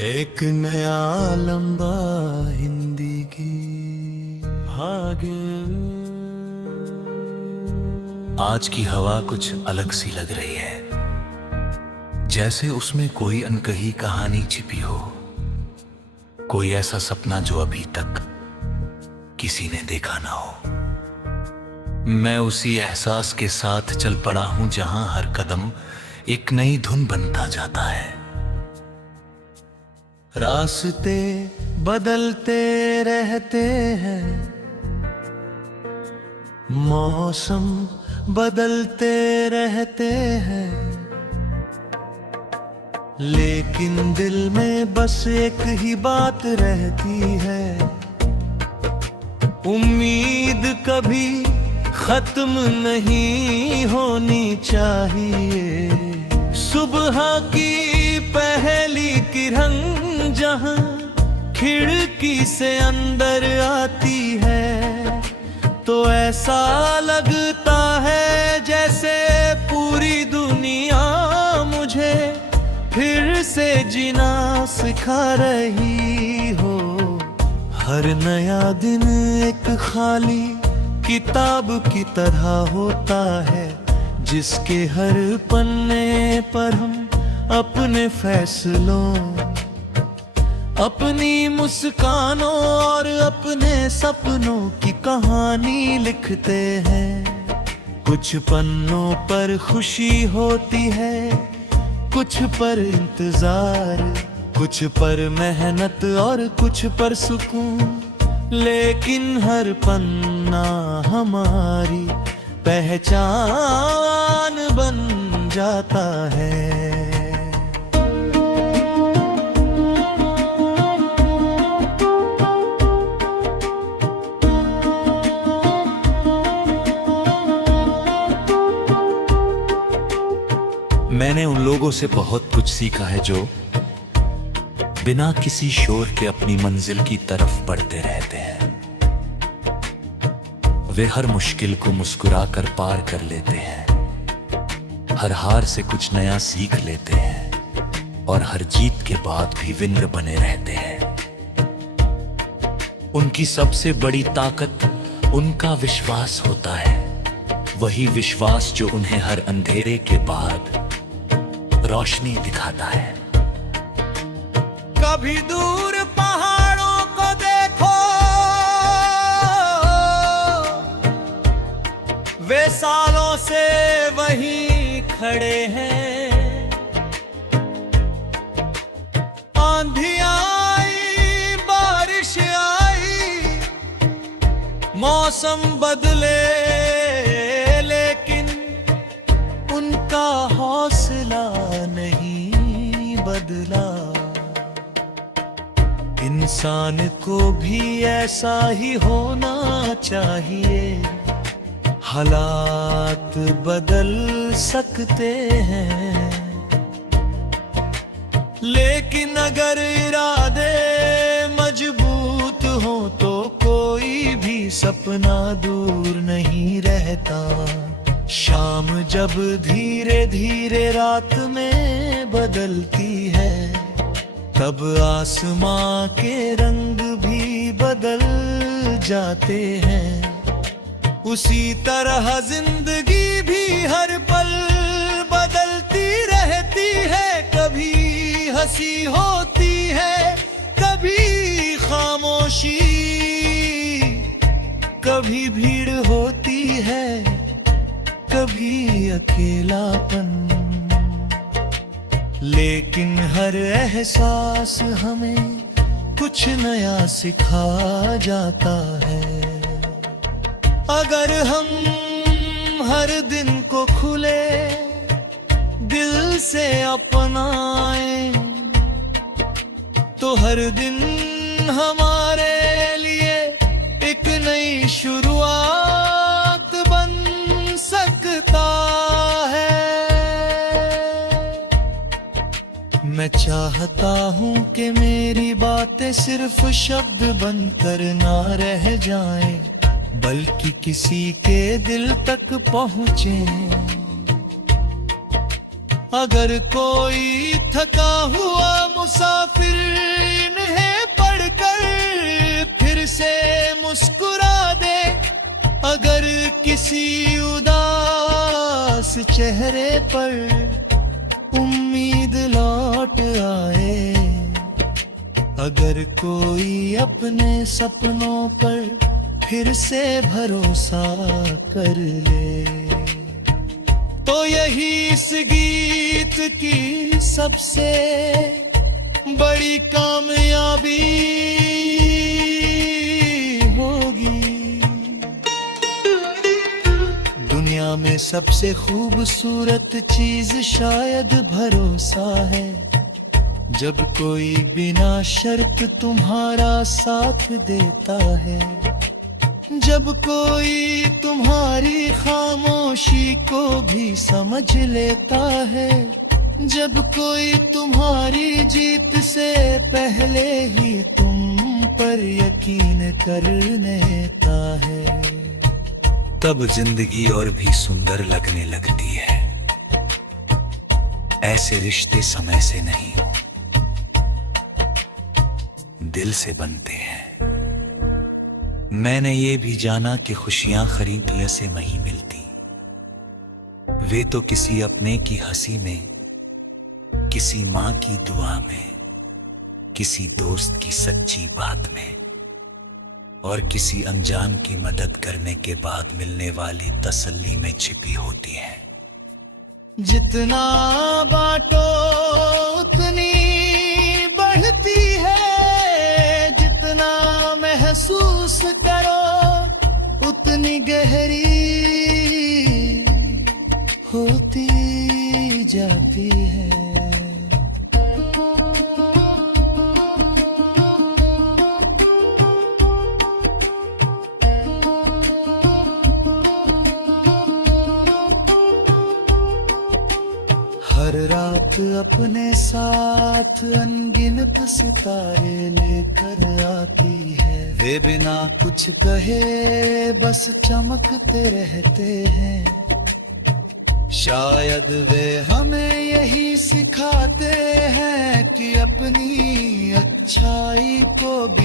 एक नया लंबा हिंदी की भागे। आज की हवा कुछ अलग सी लग रही है, जैसे उसमें कोई अनकही कहानी छिपी हो, कोई ऐसा सपना जो अभी तक किसी ने देखा ना हो। मैं उसी एहसास के साथ चल पड़ा हूं जहां हर कदम एक नई धुन बनता जाता है। रास्ते बदलते रहते हैं, मौसम बदलते रहते हैं, लेकिन दिल में बस एक ही बात रहती है, उम्मीद कभी खत्म नहीं होनी चाहिए। सुबह की पहली किरण जहां खिड़की से अंदर आती है, तो ऐसा लगता है जैसे पूरी दुनिया मुझे फिर से जीना सिखा रही हो। हर नया दिन एक खाली किताब की तरह होता है, जिसके हर पन्ने पर हम अपने फैसलों, अपनी मुस्कानों और अपने सपनों की कहानी लिखते हैं। कुछ पन्नों पर खुशी होती है, कुछ पर इंतजार, कुछ पर मेहनत और कुछ पर सुकून, लेकिन हर पन्ना हमारी पहचान बन जाता है। मैंने उन लोगों से बहुत कुछ सीखा है जो बिना किसी शोर के अपनी मंजिल की तरफ बढ़ते रहते हैं। वे हर मुश्किल को मुस्कुराकर पार कर लेते हैं, हर हार से कुछ नया सीख लेते हैं और हर जीत के बाद भी विनम्र बने रहते हैं। उनकी सबसे बड़ी ताकत उनका विश्वास होता है, वही विश्वास जो उन्हें हर अंधेरे के बाद रोशनी दिखाता है। कभी दूर पहाड़ों को देखो, वे सालों से वहीं खड़े हैं। आंधियां आई, बारिश आई, मौसम बदले, लेकिन उनका हौसला नहीं बदला। इंसान को भी ऐसा ही होना चाहिए। हालात बदल सकते हैं, लेकिन अगर इरादे मजबूत हो तो कोई भी सपना दूर नहीं रहता। शाम जब धीरे धीरे रात में बदलती है, तब आसमां के रंग भी बदल जाते हैं। उसी तरह जिंदगी भी हर पल बदलती रहती है, कभी हंसी होती है, कभी खामोशी, कभी भीड़ होती है, कभी अकेलापन, लेकिन हर एहसास हमें कुछ नया सिखा जाता है। अगर हम हर दिन को खुले दिल से अपनाएं, तो हर दिन हमारे लिए एक नई शुरुआत बन चाहता हूँ कि मेरी बातें सिर्फ शब्द बनकर ना रह जाएं, बल्कि किसी के दिल तक पहुँचे। अगर कोई थका हुआ मुसाफिर इन्हें पढ़कर फिर से मुस्कुरा दे, अगर किसी उदास चेहरे पर उम्मीद लौट आए, अगर कोई अपने सपनों पर फिर से भरोसा कर ले, तो यही इस गीत की सबसे बड़ी कामयाबी होगी। दुनिया में सबसे खूबसूरत चीज शायद भरोसा है, जब कोई बिना शर्त तुम्हारा साथ देता है, जब कोई तुम्हारी खामोशी को भी समझ लेता है, जब कोई तुम्हारी जीत से पहले ही तुम पर यकीन कर लेता है, तब जिंदगी और भी सुंदर लगने लगती है। ऐसे रिश्ते समय से नहीं, दिल से बनते हैं। मैंने ये भी जाना कि खुशियां खरीदने से नहीं मिलती, वे तो किसी अपने की हंसी में, किसी माँ की दुआ में, किसी दोस्त की सच्ची बात में, और किसी अनजान की मदद करने के बाद मिलने वाली तसल्ली में छिपी होती है। जितना बांटो उतनी बढ़ती है, जितना महसूस करो उतनी गहरी होती जाती है। हर रात अपने साथ अनगिनत सितारे लेकर आती है, वे बिना कुछ कहे बस चमकते रहते हैं। शायद वे हमें यही सिखाते हैं कि अपनी अच्छाई को भी